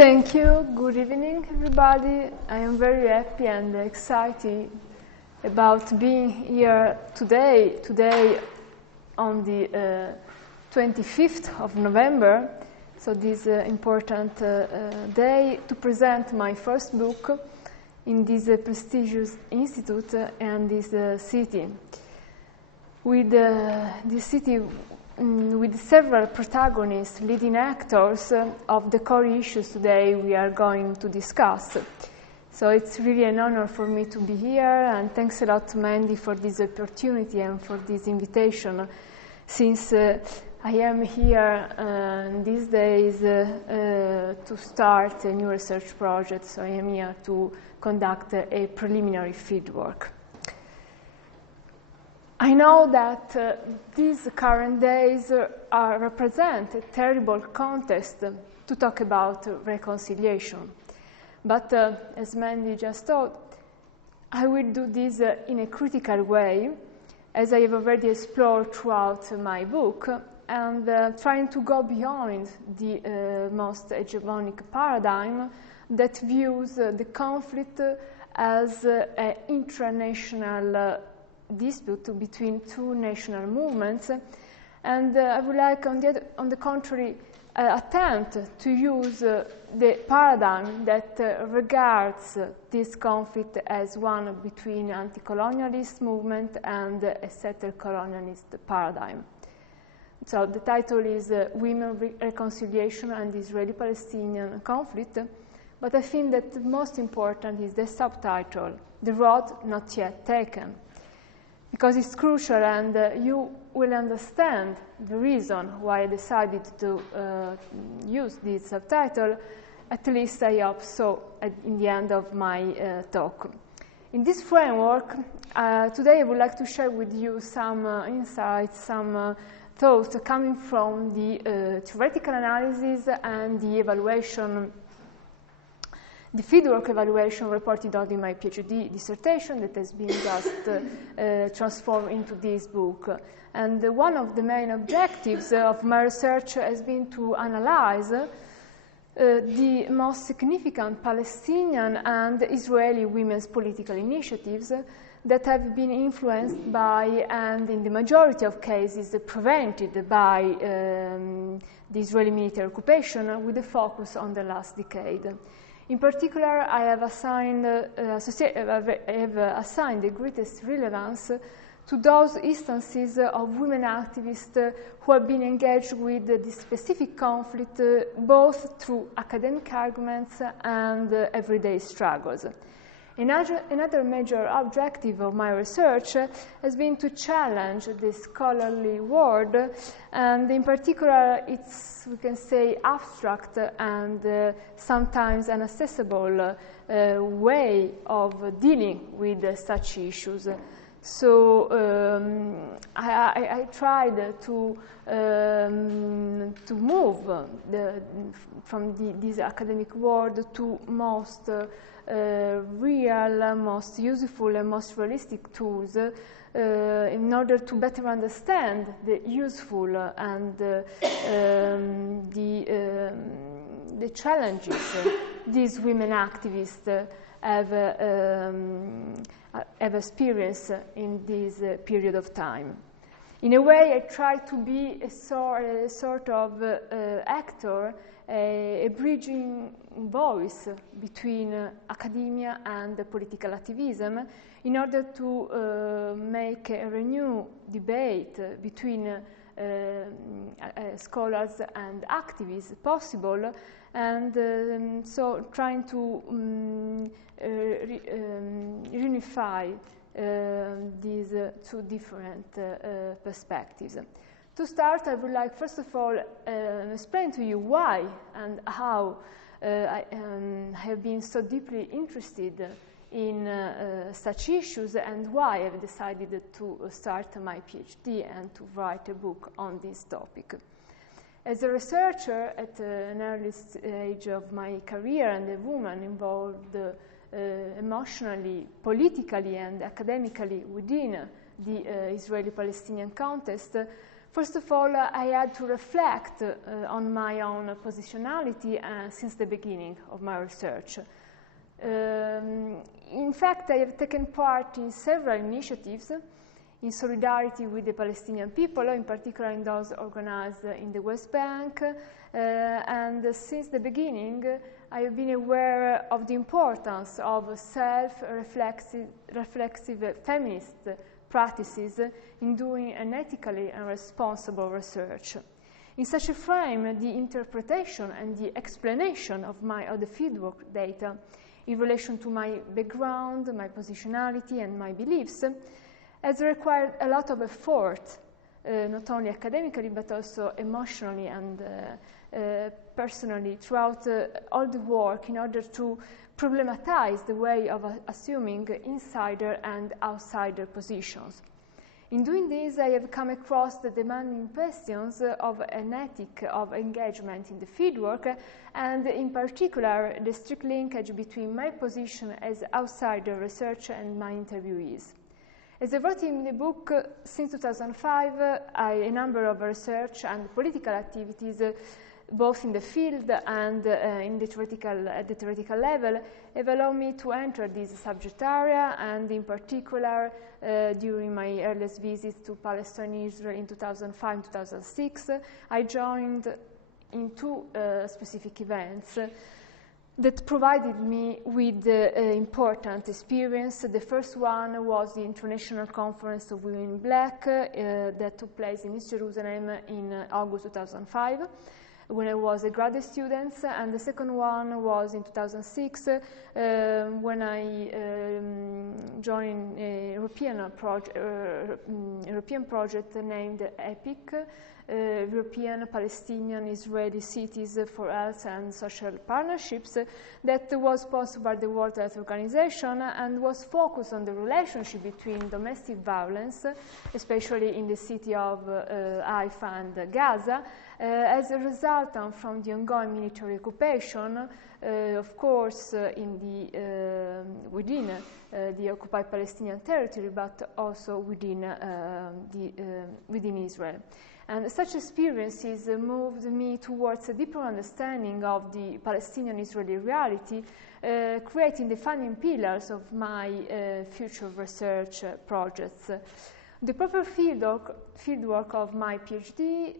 Thank you. Good evening, everybody. I am very happy and excited about being here today on the 25th of November, so this important day to present my first book in this prestigious institute and this city. With this city with several protagonists, leading actors of the core issues today we are going to discuss. So it's really an honor for me to be here, and thanks a lot to Mandy for this opportunity and for this invitation. Since I am here these days to start a new research project, so I am here to conduct a preliminary fieldwork. I know that these current days represent a terrible context to talk about reconciliation. But as Mandy just told, I will do this in a critical way, as I have already explored throughout my book, and trying to go beyond the most hegemonic paradigm that views the conflict as an intranational dispute between two national movements, and I would like, on the contrary, attempt to use the paradigm that regards this conflict as one between anti-colonialist movement and a settler-colonialist paradigm. So the title is Women, Reconciliation and Israeli-Palestinian Conflict, but I think that the most important is the subtitle, The Road Not Yet Taken, because it's crucial, and you will understand the reason why I decided to use this subtitle, at least I hope so, in the end of my talk. In this framework, today I would like to share with you some insights, some thoughts coming from the theoretical analysis and the evaluation, the fieldwork evaluation reported on in my Ph.D. dissertation that has been just transformed into this book. And one of the main objectives of my research has been to analyze the most significant Palestinian and Israeli women's political initiatives that have been influenced by, and in the majority of cases prevented by, the Israeli military occupation, with a focus on the last decade. In particular, I have assigned the greatest relevance to those instances of women activists who have been engaged with this specific conflict both through academic arguments and everyday struggles. Another major objective of my research has been to challenge the scholarly world, and in particular its, we can say, abstract and sometimes inaccessible way of dealing with such issues. So I tried to move from this academic world to most real, most useful and most realistic tools in order to better understand the useful and the challenges these women activists have experienced in this period of time. In a way, I try to be a sort of actor, a bridging voice between academia and political activism, in order to make a renewed debate between scholars and activists possible, and so trying to unify these two different perspectives. To start, I would like, first of all, explain to you why and how I have been so deeply interested in such issues, and why I have decided to start my PhD and to write a book on this topic. As a researcher at an early stage of my career, and a woman involved emotionally, politically and academically within the Israeli-Palestinian context, First of all, I had to reflect on my own positionality since the beginning of my research. In fact, I have taken part in several initiatives in solidarity with the Palestinian people, in particular in those organized in the West Bank, and since the beginning I have been aware of the importance of self-reflexive feminist practices in doing an ethically and responsible research. In such a frame, the interpretation and the explanation of the fieldwork data in relation to my background, my positionality, and my beliefs has required a lot of effort, not only academically but also emotionally and personally throughout all the work in order to problematize the way of assuming insider and outsider positions. In doing this, I have come across the demanding questions of an ethic of engagement in the fieldwork, and in particular the strict linkage between my position as outsider researcher and my interviewees. As I wrote in the book, since 2005, a number of research and political activities, both in the field and at the theoretical level, have allowed me to enter this subject area, and in particular, during my earliest visits to Palestine and Israel in 2005-2006, I joined in two specific events that provided me with important experience. The first one was the International Conference of Women in Black that took place in East Jerusalem in August 2005 when I was a graduate student, and the second one was in 2006 when I joined a European project named EPIC, European Palestinian Israeli Cities for Health and Social Partnerships, that was sponsored by the World Health Organization and was focused on the relationship between domestic violence, especially in the city of Haifa and Gaza, as a resultant from the ongoing military occupation, of course, within the occupied Palestinian territory, but also within Israel. And such experiences moved me towards a deeper understanding of the Palestinian-Israeli reality, creating the defining pillars of my future research projects. The proper fieldwork of my PhD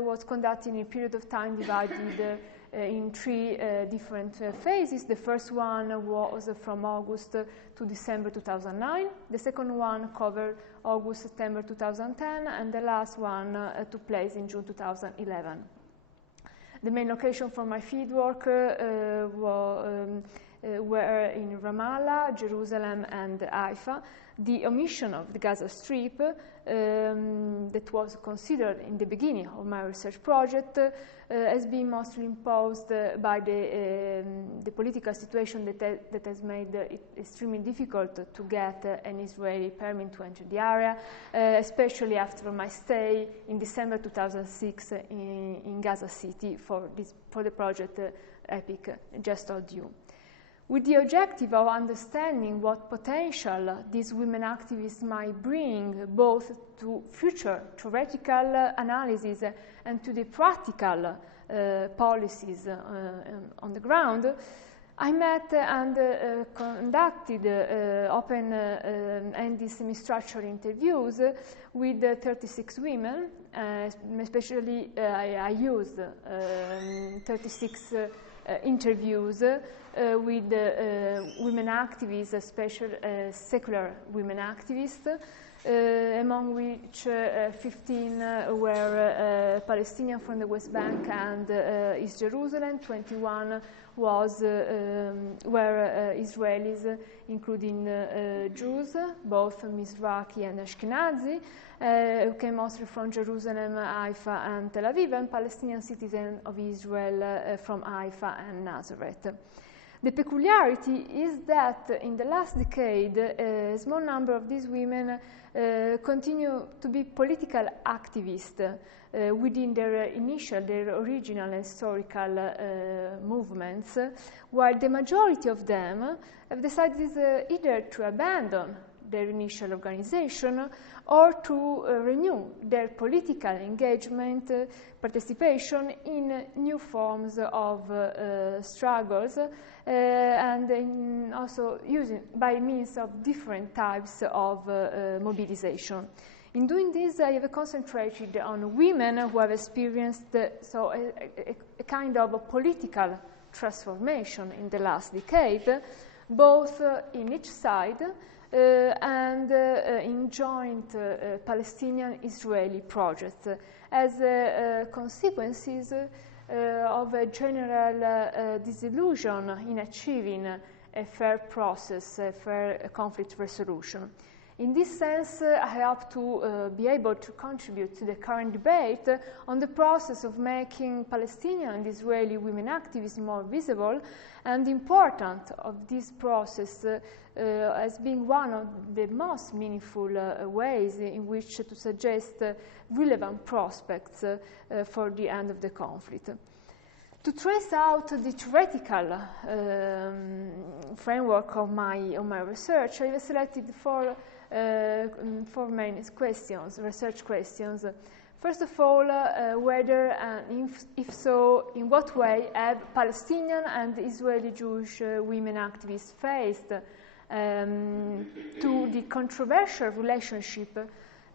was conducted in a period of time divided in three different phases. The first one was from August to December 2009. The second one covered August-September 2010, and the last one took place in June 2011. The main location for my fieldwork were in Ramallah, Jerusalem, and Haifa. The omission of the Gaza Strip that was considered in the beginning of my research project has been mostly imposed by the political situation that has made it extremely difficult to get an Israeli permit to enter the area, especially after my stay in December 2006 in Gaza City for the project EPIC, just told you. With the objective of understanding what potential these women activists might bring both to future theoretical analysis and to the practical policies on the ground, I met and conducted open-ended semi-structured interviews with 36 women, especially I used 36 interviews with women activists, especially secular women activists, among which 15 were Palestinian from the West Bank and East Jerusalem, 21 were Israelis, including Jews, both Mizrahi and Ashkenazi, who came mostly from Jerusalem, Haifa, and Tel Aviv, and Palestinian citizens of Israel from Haifa and Nazareth. The peculiarity is that in the last decade, a small number of these women continue to be political activists within their original historical movements, while the majority of them have decided either to abandon their initial organization, or to renew their political engagement, participation in new forms of struggles, and also by means of different types of mobilization. In doing this, I have concentrated on women who have experienced a kind of a political transformation in the last decade, both in each side and in joint Palestinian-Israeli projects as consequences of a general disillusion in achieving a fair process, a fair conflict resolution. In this sense, I hope to be able to contribute to the current debate on the process of making Palestinian and Israeli women activism more visible, and the importance of this process as being one of the most meaningful ways in which to suggest relevant prospects for the end of the conflict. To trace out the theoretical framework of my research, I have selected four main questions, research questions. First of all, whether and if so, in what way have Palestinian and Israeli-Jewish women activists faced to the controversial relationship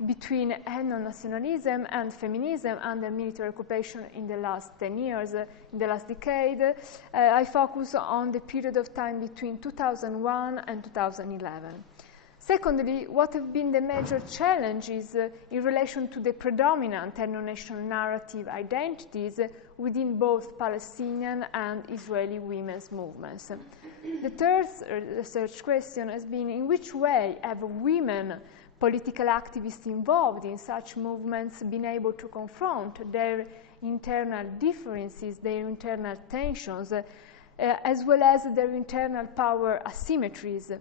between ethno-nationalism and feminism under military occupation in the last 10 years, in the last decade. I focus on the period of time between 2001 and 2011. Secondly, what have been the major challenges in relation to the predominant ethno-national narrative identities within both Palestinian and Israeli women's movements? The third research question has been, in which way have women political activists involved in such movements been able to confront their internal differences, their internal tensions, as well as their internal power asymmetries?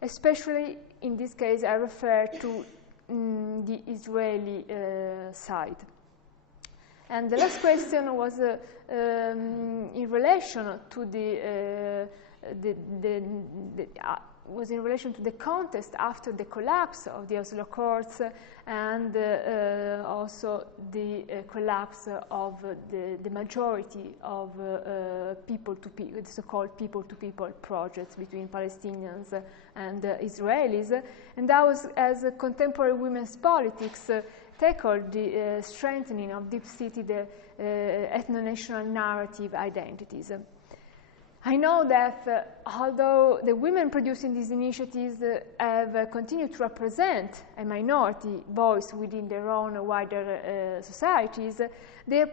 Especially in this case, I refer to the Israeli side. And the last question was in relation to the context after the collapse of the Oslo Accords and also the collapse of the majority of people-to-people, the so-called people-to-people projects between Palestinians and Israelis, and that was as contemporary women's politics tackled the strengthening of deep-seated ethno-national narrative identities. I know that although the women producing these initiatives have continued to represent a minority voice within their own wider societies, they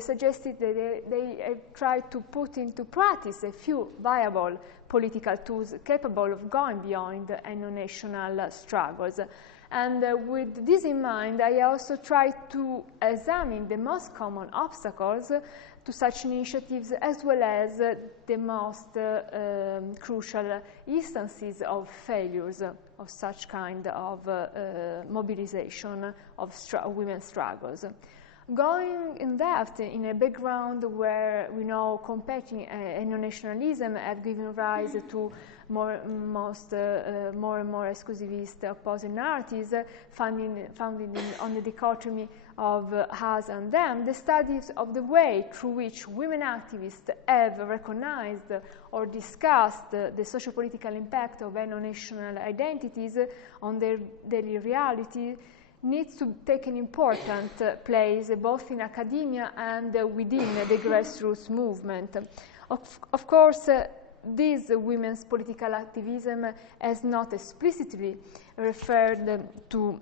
suggested that they have tried to put into practice a few viable political tools capable of going beyond ethno-national struggles. And with this in mind, I also tried to examine the most common obstacles to such initiatives, as well as the most crucial instances of failures of such kind of mobilization of women's struggles. Going in depth in a background where we know competing ethno-nationalism have given rise to more and more exclusivist opposing narratives founded on the dichotomy of us and them, the studies of the way through which women activists have recognized or discussed the socio-political impact of ethno-national identities on their daily reality needs to take an important place both in academia and within the grassroots movement. Of course, this women's political activism has not explicitly referred to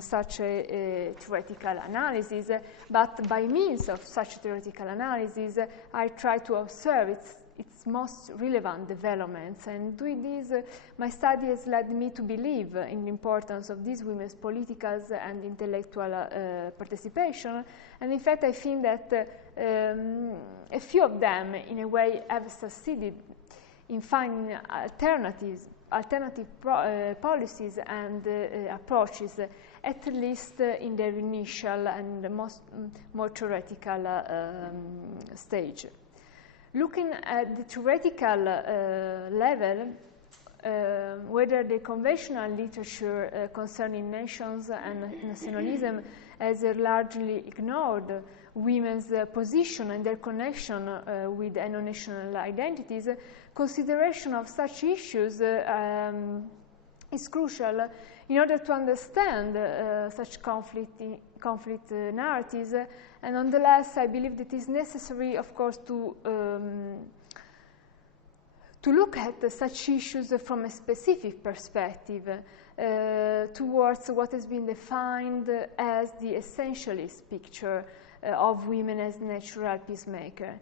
such a theoretical analysis, but by means of such theoretical analysis, I try to observe its most relevant developments. And doing this, my study has led me to believe in the importance of these women's political and intellectual participation. And in fact, I think that a few of them, in a way, have succeeded in finding alternative policies and approaches, at least in their initial and more theoretical stage. Looking at the theoretical level, whether the conventional literature concerning nations and nationalism has largely ignored women's position and their connection with ethno-national identities, consideration of such issues is crucial in order to understand such conflict narratives, and nonetheless I believe that it is necessary, of course, to look at such issues from a specific perspective towards what has been defined as the essentialist picture of women as natural peacemaker.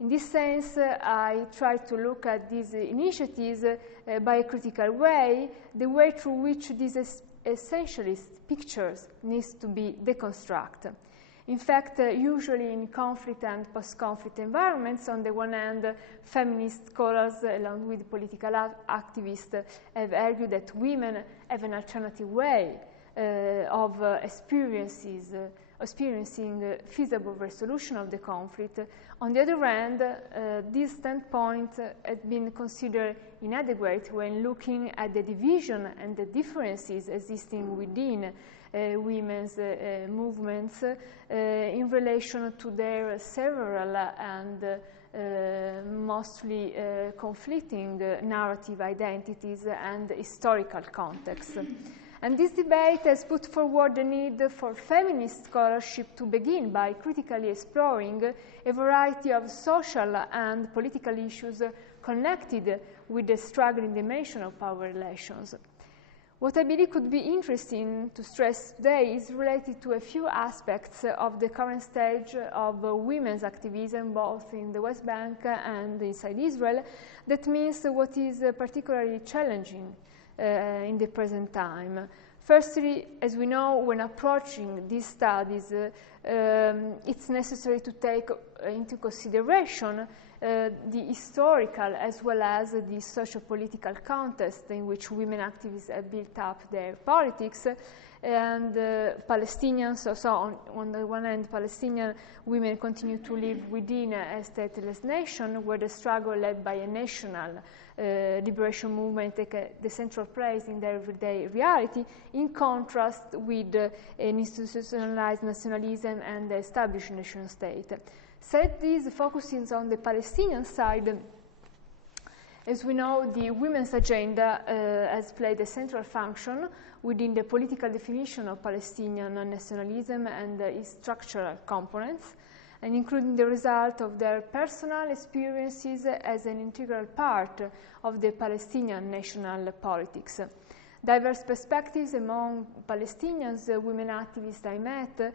In this sense, I try to look at these initiatives by a critical way, the way through which these essentialist pictures needs to be deconstructed. In fact, usually in conflict and post-conflict environments, on the one hand, feminist scholars, along with political activists, have argued that women have an alternative way of experiencing feasible resolution of the conflict. On the other hand, this standpoint has been considered inadequate when looking at the division and the differences existing within women's movements in relation to their several and mostly conflicting narrative identities and historical contexts. And this debate has put forward the need for feminist scholarship to begin by critically exploring a variety of social and political issues connected with the struggling dimension of power relations. What I believe could be interesting to stress today is related to a few aspects of the current stage of women's activism, both in the West Bank and inside Israel. That means what is particularly challenging in the present time. Firstly, as we know, when approaching these studies, it's necessary to take into consideration the historical as well as the socio-political context in which women activists have built up their politics, and Palestinians, so on the one hand, Palestinian women continue to live within a stateless nation where the struggle led by a national liberation movement take the central place in their everyday reality, in contrast with an institutionalized nationalism and the established nation state. Said this, focusing on the Palestinian side, as we know, the women's agenda has played a central function within the political definition of Palestinian nationalism and its structural components, and including the result of their personal experiences as an integral part of the Palestinian national politics. Diverse perspectives among Palestinians, women activists I met,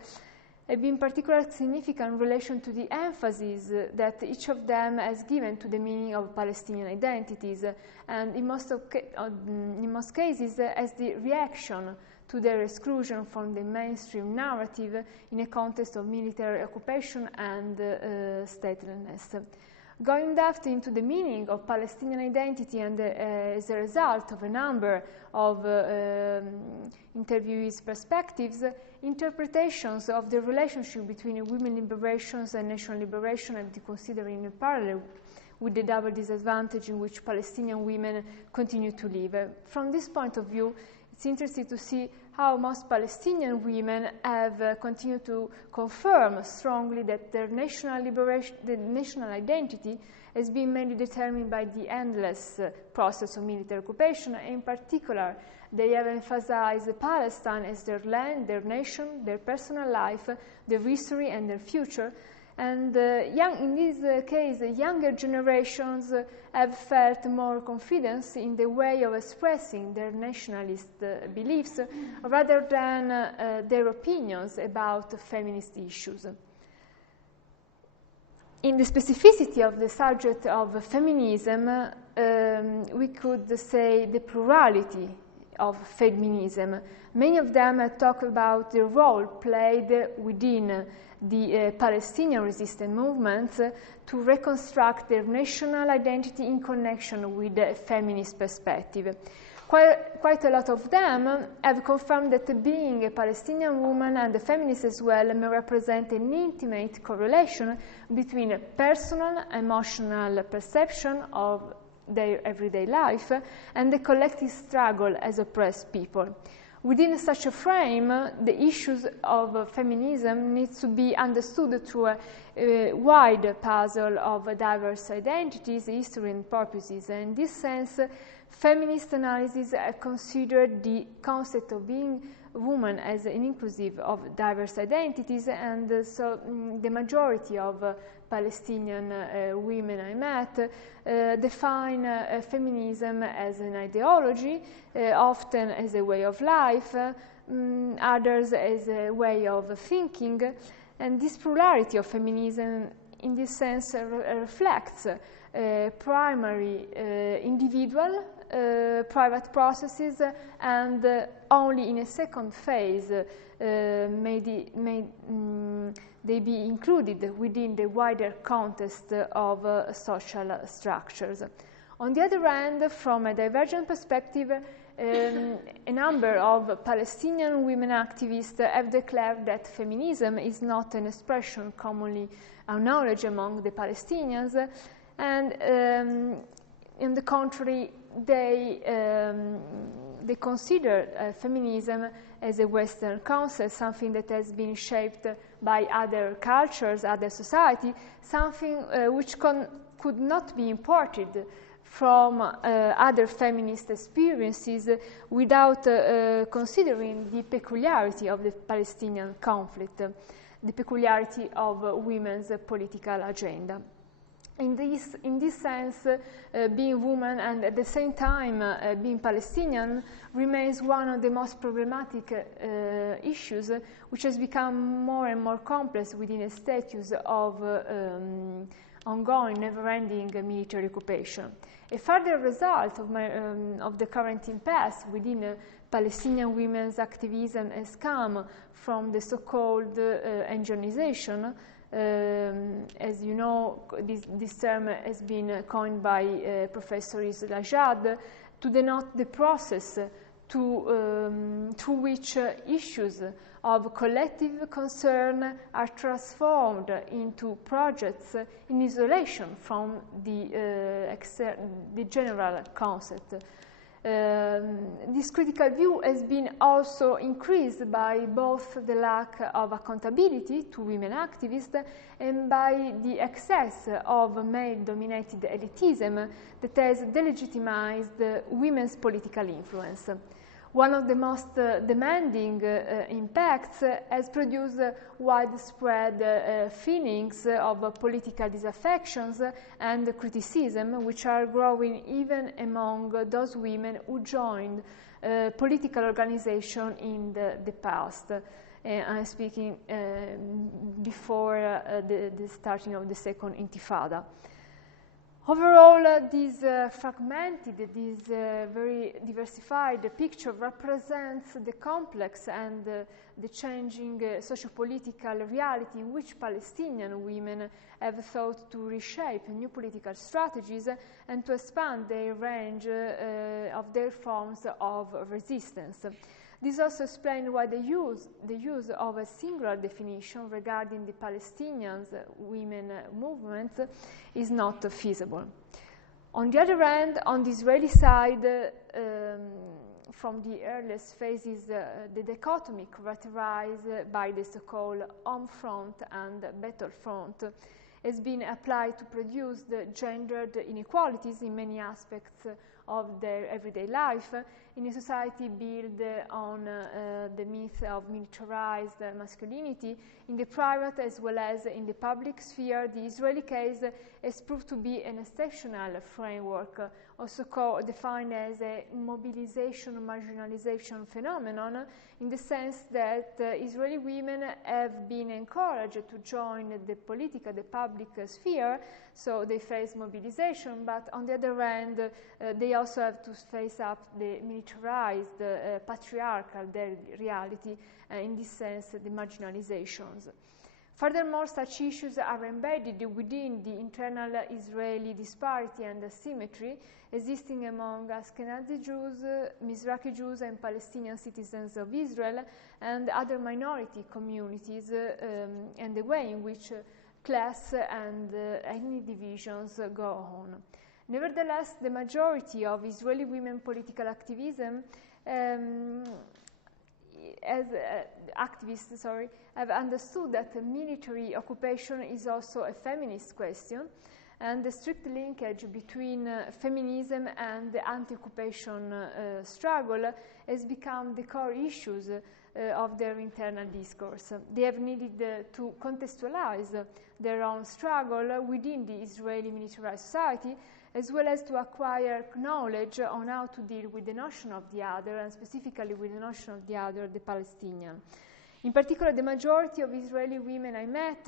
have been particularly significant in relation to the emphasis that each of them has given to the meaning of Palestinian identities, and in most cases as the reaction to their exclusion from the mainstream narrative in a context of military occupation and statelessness. Going depth into the meaning of Palestinian identity, and as a result of a number of interviewees' perspectives, interpretations of the relationship between women liberations and national liberation have to consider in parallel with the double disadvantage in which Palestinian women continue to live. From this point of view, it's interesting to see how most Palestinian women have continued to confirm strongly that their national liberation, the national identity, has been mainly determined by the endless process of military occupation. In particular, they have emphasized Palestine as their land, their nation, their personal life, their history, and their future. And in this case, younger generations have felt more confidence in the way of expressing their nationalist beliefs rather than their opinions about feminist issues. In the specificity of the subject of feminism, we could say the plurality of feminism. Many of them talk about the role played within the Palestinian resistance movements to reconstruct their national identity in connection with the feminist perspective. Quite a lot of them have confirmed that being a Palestinian woman and a feminist as well may represent an intimate correlation between personal emotional perception of their everyday life, and the collective struggle as oppressed people. Within such a frame, the issues of feminism needs to be understood through a wide puzzle of diverse identities, history, and purposes. And in this sense, feminist analysis considered the concept of being woman as inclusive of diverse identities, and so the majority of Palestinian women I met define feminism as an ideology, often as a way of life, others as a way of thinking, and this plurality of feminism in this sense reflects primary individual private processes, and only in a second phase may they be included within the wider context of social structures. On the other hand, from a divergent perspective, a number of Palestinian women activists have declared that feminism is not an expression commonly acknowledged among the Palestinians, and on the contrary, they consider feminism as a Western concept, something that has been shaped by other cultures, other society, something which could not be imported from other feminist experiences without considering the peculiarity of the Palestinian conflict, the peculiarity of women's political agenda. In this sense, being woman and at the same time being Palestinian remains one of the most problematic issues, which has become more and more complex within a status of ongoing, never-ending military occupation. A further result of the current impasse within Palestinian women's activism has come from the so-called Kenyanization. As you know, this term has been coined by Professor Israeli-Palestinian to denote the process through which issues of collective concern are transformed into projects in isolation from the general concept. This critical view has been also increased by both the lack of accountability to women activists and by the excess of male-dominated elitism that has delegitimized women's political influence. One of the most demanding impacts has produced widespread feelings of political disaffections and criticism, which are growing even among those women who joined political organizations in the past. I'm speaking before the starting of the Second Intifada. Overall, this fragmented, this very diversified picture represents the complex and the changing socio-political reality in which Palestinian women have thought to reshape new political strategies and to expand their range of their forms of resistance. This also explains why the use of a singular definition regarding the Palestinian women movement is not feasible. On the other hand, on the Israeli side, from the earliest phases, the dichotomy characterized by the so-called home front and battle front has been applied to produce the gendered inequalities in many aspects of their everyday life in a society built on the myth of militarized masculinity. In the private as well as in the public sphere, the Israeli case has proved to be an exceptional framework, also defined as a mobilization marginalization phenomenon, in the sense that Israeli women have been encouraged to join the political, the public sphere, so they face mobilization, but on the other hand, they also have to face up the militarized, patriarchal reality, in this sense, the marginalizations. Furthermore, such issues are embedded within the internal Israeli disparity and asymmetry existing among Ashkenazi Jews, Mizrahi Jews, and Palestinian citizens of Israel, and other minority communities, and the way in which class and ethnic divisions go on. Nevertheless, the majority of Israeli women political activism activists have understood that military occupation is also a feminist question, and the strict linkage between feminism and the anti-occupation struggle has become the core issues of their internal discourse. They have needed to contextualize their own struggle within the Israeli militarized society, as well as to acquire knowledge on how to deal with the notion of the other, and specifically with the notion of the other, the Palestinian. In particular, the majority of Israeli women I met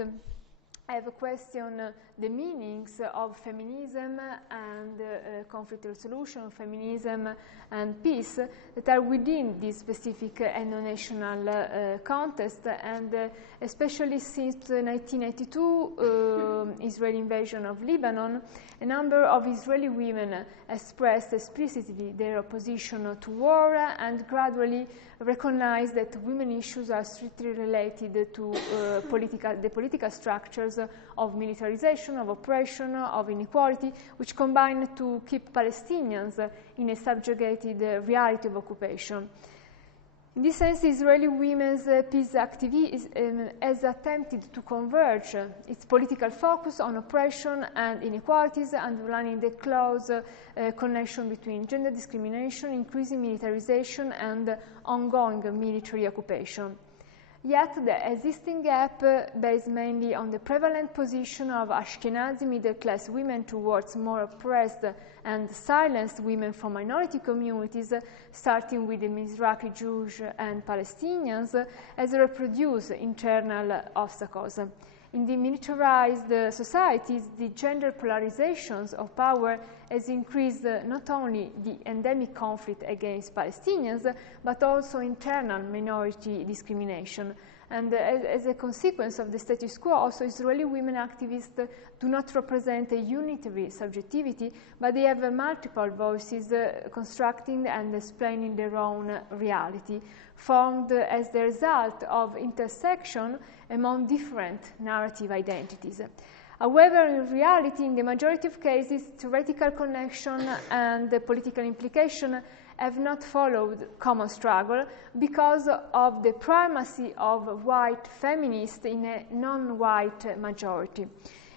have questioned the meanings of feminism and conflict resolution, feminism and peace that are within this specific ethno-national context, and especially since the 1992 Israeli invasion of Lebanon, a number of Israeli women expressed explicitly their opposition to war and gradually recognized that women issues are strictly related to the political structures of militarization, of oppression, of inequality, which combine to keep Palestinians in a subjugated reality of occupation. In this sense, Israeli women's peace activism has attempted to converge its political focus on oppression and inequalities, underlining the close connection between gender discrimination, increasing militarization, and ongoing military occupation. Yet the existing gap, based mainly on the prevalent position of Ashkenazi middle-class women towards more oppressed and silenced women from minority communities, starting with the Mizrahi Jews and Palestinians, has reproduced internal obstacles. In the militarized societies, the gender polarizations of power has increased not only the endemic conflict against Palestinians, but also internal minority discrimination. And as a consequence of the status quo, also Israeli women activists do not represent a unitary subjectivity, but they have multiple voices constructing and explaining their own reality, formed as the result of intersection among different narrative identities. However, in reality, in the majority of cases, theoretical connection and political implication have not followed common struggle because of the primacy of white feminists in a non-white majority.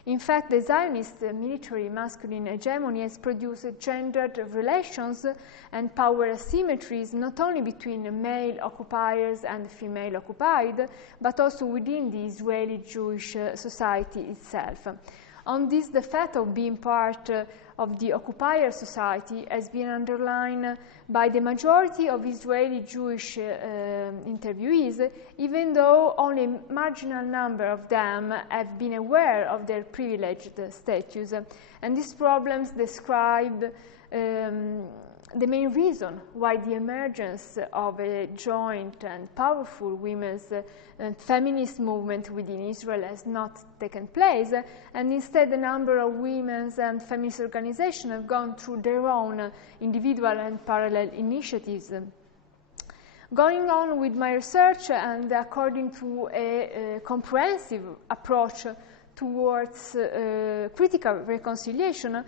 In fact, the Zionist military masculine hegemony has produced gendered relations and power asymmetries not only between male occupiers and female occupied, but also within the Israeli Jewish society itself. On this, the fact of being part of the occupier society has been underlined by the majority of Israeli Jewish interviewees, even though only a marginal number of them have been aware of their privileged status. And these problems describe the main reason why the emergence of a joint and powerful women's feminist movement within Israel has not taken place, and instead a number of women's and feminist organizations have gone through their own individual and parallel initiatives. Going on with my research, and according to a comprehensive approach towards critical reconciliation,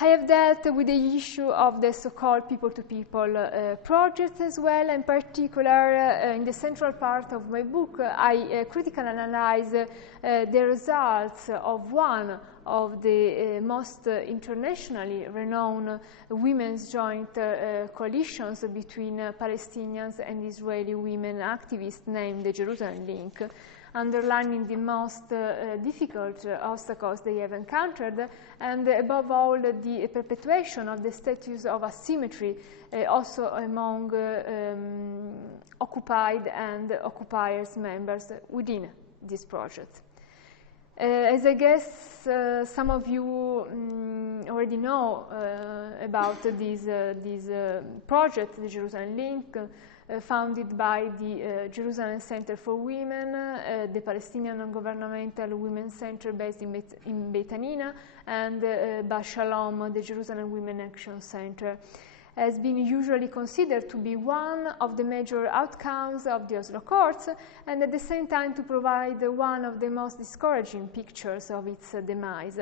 I have dealt with the issue of the so-called people-to-people project as well. In particular, in the central part of my book, I critically analyze the results of one of the most internationally renowned women's joint coalitions between Palestinians and Israeli women activists named the Jerusalem Link, underlining the most difficult obstacles they have encountered, and above all, the perpetuation of the status of asymmetry also among occupied and occupiers members within this project. As I guess some of you already know about this project, the Jerusalem Link, founded by the Jerusalem Center for Women, the Palestinian Non-Governmental Women's Center based in Beit Hanina, and Shalom, the Jerusalem Women Action Center, has been usually considered to be one of the major outcomes of the Oslo Accords, and at the same time to provide one of the most discouraging pictures of its demise.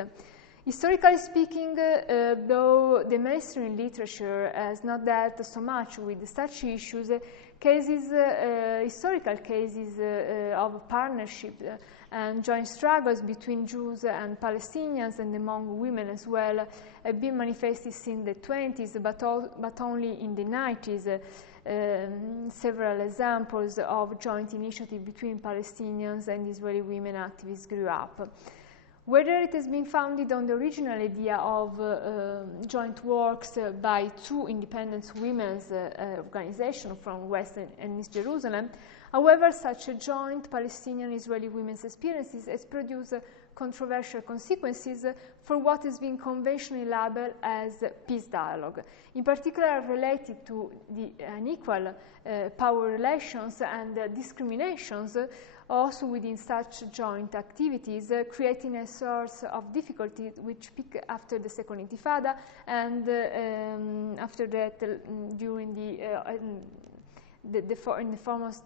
Historically speaking, though the mainstream literature has not dealt so much with such issues, historical cases of partnership and joint struggles between Jews and Palestinians and among women as well have been manifested since the 20s, but only in the 90s. Several examples of joint initiative between Palestinians and Israeli women activists grew up. Whether it has been founded on the original idea of joint works by two independent women's organizations from West and East Jerusalem, however, such a joint Palestinian-Israeli women's experiences has produced controversial consequences for what has been conventionally labeled as peace dialogue, in particular related to the unequal power relations and discriminations also within such joint activities, creating a source of difficulty which peaked after the Second Intifada and after that during the foremost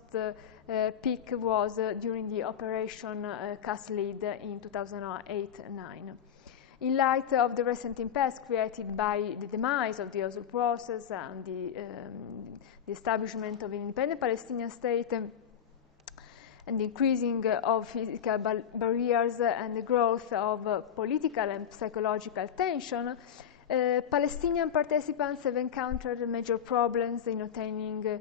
peak was during the Operation Cast Lead in 2008-9. In light of the recent impasse created by the demise of the Oslo process and the establishment of an independent Palestinian state, and the increasing of physical barriers and the growth of political and psychological tension, Palestinian participants have encountered major problems in obtaining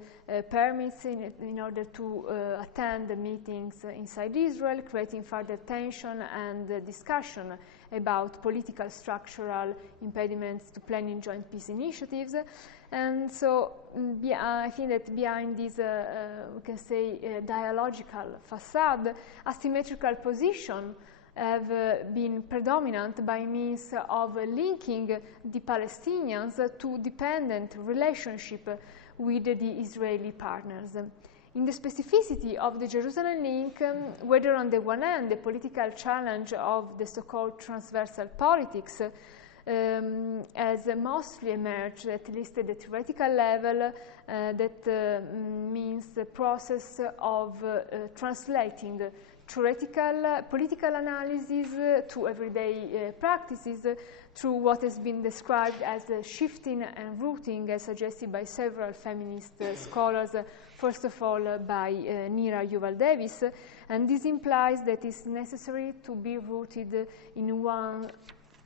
permits in order to attend the meetings inside Israel, creating further tension and discussion about political structural impediments to planning joint peace initiatives. And so I think that behind this, we can say, dialogical facade, asymmetrical position have been predominant by means of linking the Palestinians to dependent relationship with the Israeli partners. In the specificity of the Jerusalem link, whether on the one hand the political challenge of the so-called transversal politics has mostly emerged, at least at the theoretical level, that means the process of translating theoretical political analysis to everyday practices through what has been described as shifting and rooting, as suggested by several feminist scholars, first of all by Nira Yuval Davis, and this implies that it's necessary to be rooted in one's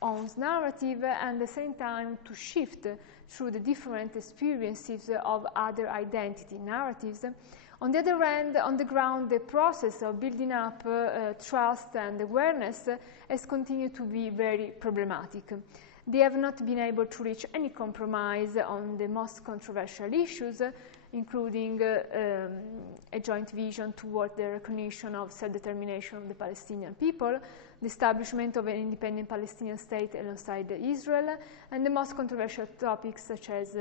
own narrative and at the same time to shift through the different experiences of other identity narratives. On the other hand, on the ground, the process of building up trust and awareness has continued to be very problematic. They have not been able to reach any compromise on the most controversial issues, including a joint vision toward the recognition of self-determination of the Palestinian people, the establishment of an independent Palestinian state alongside Israel, and the most controversial topics such as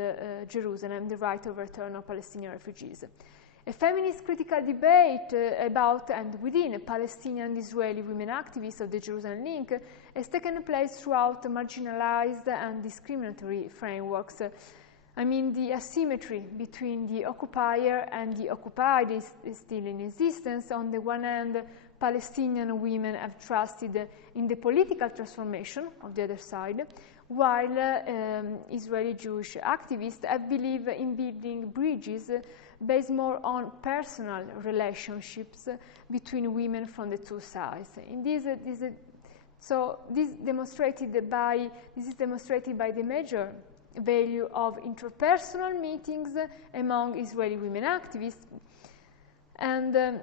Jerusalem, the right of return of Palestinian refugees. A feminist critical debate about and within Palestinian and Israeli women activists of the Jerusalem link has taken place throughout marginalized and discriminatory frameworks. I mean, the asymmetry between the occupier and the occupied is still in existence. On the one hand, Palestinian women have trusted in the political transformation of the other side, while Israeli Jewish activists have believed in building bridges based more on personal relationships between women from the two sides. This is demonstrated by the major value of interpersonal meetings among Israeli women activists. And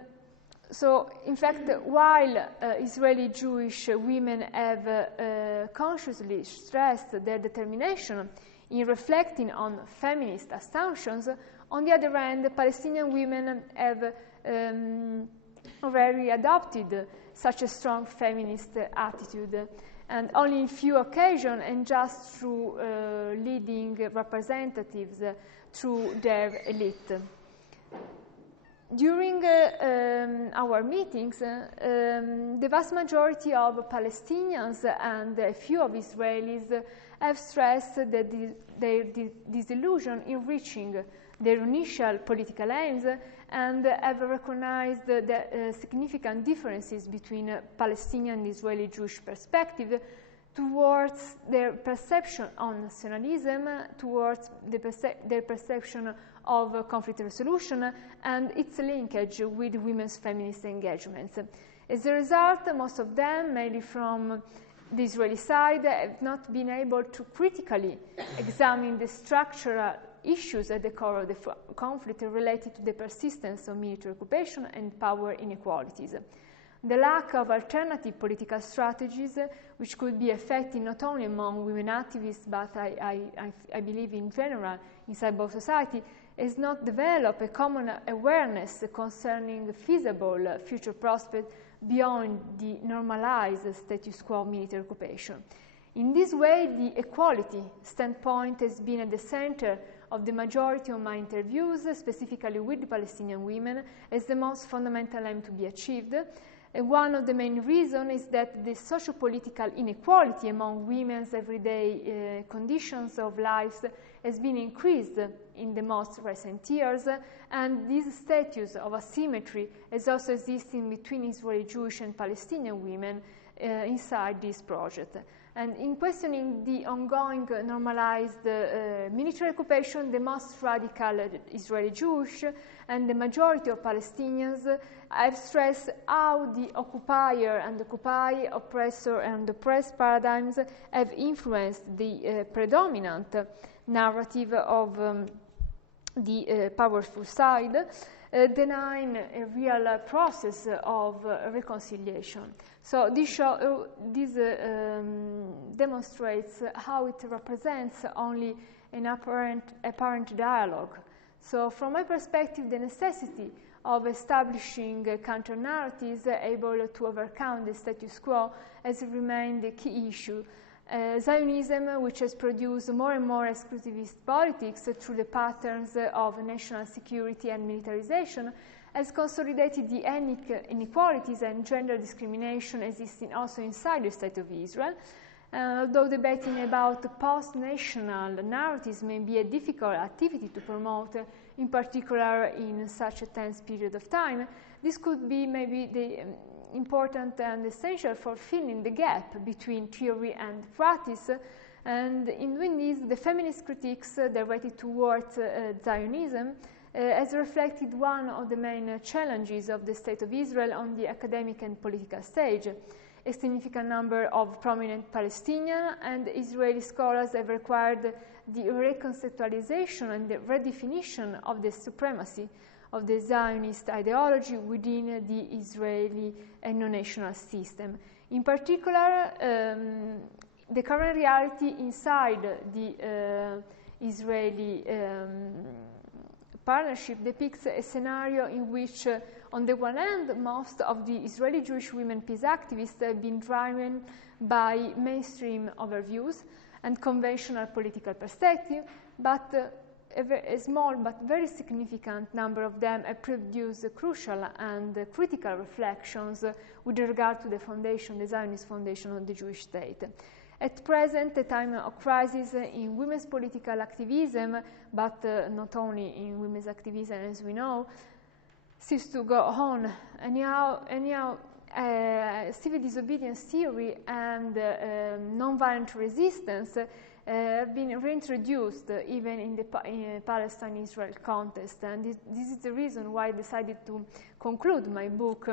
so, in fact, while Israeli Jewish women have consciously stressed their determination in reflecting on feminist assumptions, on the other hand, Palestinian women have already adopted such a strong feminist attitude, and only in few occasions and just through leading representatives through their elite. During our meetings, the vast majority of Palestinians and a few of Israelis have stressed that their disillusion in reaching their initial political aims and have recognized the significant differences between Palestinian and Israeli Jewish perspective towards their perception on nationalism, towards their perception of conflict resolution, and its linkage with women's feminist engagements. As a result, most of them, mainly from the Israeli side, have not been able to critically examine the structural issues at the core of the conflict related to the persistence of military occupation and power inequalities. The lack of alternative political strategies, which could be effective not only among women activists, but I believe in general inside both society, has not developed a common awareness concerning feasible future prospects beyond the normalized status quo of military occupation. In this way, the equality standpoint has been at the center of the majority of my interviews, specifically with Palestinian women, as the most fundamental aim to be achieved. And one of the main reasons is that the socio-political inequality among women's everyday conditions of life has been increased in the most recent years, and this status of asymmetry is also existing between Israeli Jewish and Palestinian women inside this project. And in questioning the ongoing normalized military occupation, the most radical Israeli Jewish and the majority of Palestinians have stressed how the occupier and occupy, oppressor and oppressed paradigms have influenced the predominant narrative of the powerful side, denying a real process of reconciliation. So this demonstrates how it represents only an apparent dialogue. So from my perspective, the necessity of establishing counter-narratives able to overcome the status quo has remained the key issue. Zionism, which has produced more and more exclusivist politics through the patterns of national security and militarization, has consolidated the ethnic inequalities and gender discrimination existing also inside the State of Israel. Although debating about post-national narratives may be a difficult activity to promote, in particular in such a tense period of time, this could be maybe the important and essential for filling the gap between theory and practice. And in doing this, the feminist critiques directed towards Zionism has reflected one of the main challenges of the State of Israel on the academic and political stage. A significant number of prominent Palestinian and Israeli scholars have required the reconceptualization and the redefinition of the supremacy of the Zionist ideology within the Israeli ethno-national system. In particular, the current reality inside the Israeli partnership depicts a scenario in which, on the one hand, most of the Israeli Jewish women peace activists have been driven by mainstream overviews and conventional political perspective, but a small but very significant number of them have produced crucial and critical reflections with regard to the foundation, the Zionist foundation of the Jewish state. At present, a time of crisis in women's political activism, but not only in women's activism, as we know, seems to go on. Anyhow, civil disobedience theory and nonviolent resistance have been reintroduced even in the Palestine-Israel context, and this is the reason why I decided to conclude my book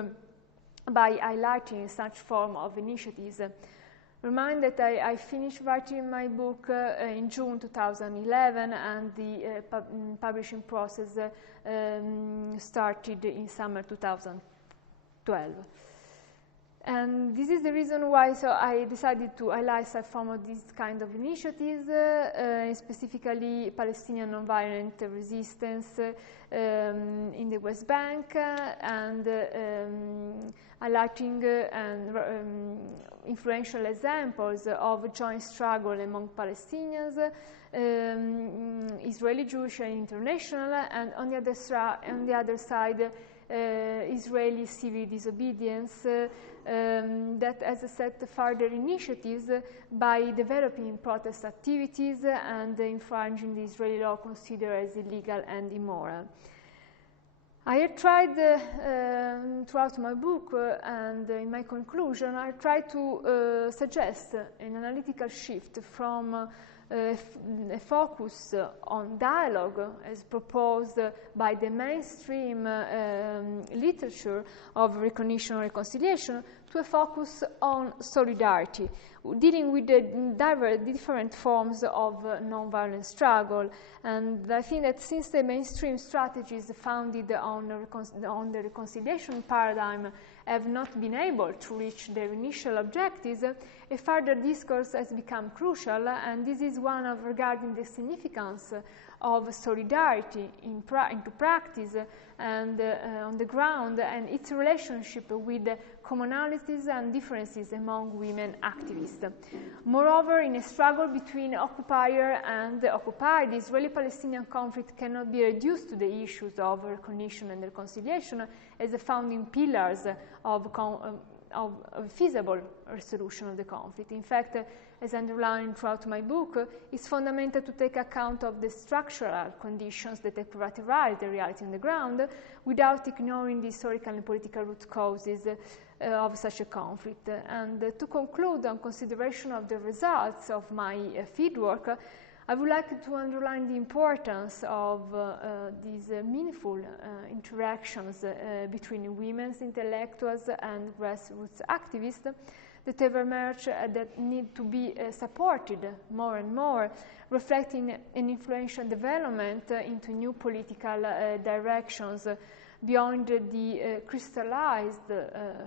by highlighting such form of initiatives. Remind that I finished writing my book in June 2011, and the publishing process started in summer 2012. And this is the reason why I decided to highlight some form of this kind of initiatives, specifically Palestinian nonviolent resistance in the West Bank, and highlighting influential examples of joint struggle among Palestinians, Israeli Jewish and international, and on the other side, Israeli civil disobedience that has set further initiatives by developing protest activities and infringing the Israeli law considered as illegal and immoral. I have tried, throughout my book and in my conclusion, I tried to suggest an analytical shift from a focus on dialogue as proposed by the mainstream literature of recognition and reconciliation to a focus on solidarity, dealing with the different forms of nonviolent struggle. And I think that since the mainstream strategies founded on the reconciliation paradigm have not been able to reach their initial objectives, a further discourse has become crucial, and this is one of regarding the significance of solidarity into practice and on the ground, and its relationship with commonalities and differences among women activists. Moreover, in a struggle between occupier and occupied, the Israeli-Palestinian conflict cannot be reduced to the issues of recognition and reconciliation as the founding pillars of a feasible resolution of the conflict. In fact, as underlined throughout my book, it's fundamental to take account of the structural conditions that have characterized the reality on the ground without ignoring the historical and political root causes of such a conflict. And to conclude on consideration of the results of my fieldwork, I would like to underline the importance of these meaningful interactions between women's intellectuals and grassroots activists that have emerged that need to be supported more and more, reflecting an influential development into new political directions beyond the crystallized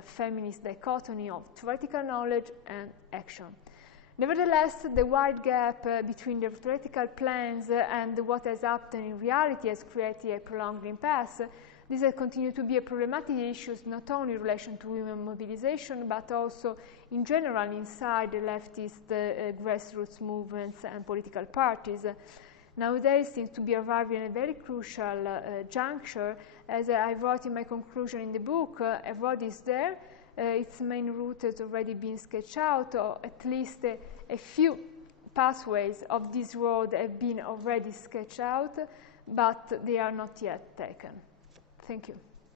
feminist dichotomy of theoretical knowledge and action. Nevertheless, the wide gap between the theoretical plans and what has happened in reality has created a prolonged impasse. This has continued to be a problematic issue not only in relation to women mobilization, but also in general inside the leftist grassroots movements and political parties. Nowadays seems to be arriving at a very crucial juncture. As I wrote in my conclusion in the book, a road is there. Its main route has already been sketched out, or at least a few pathways of this road have been already sketched out, but they are not yet taken. Thank you.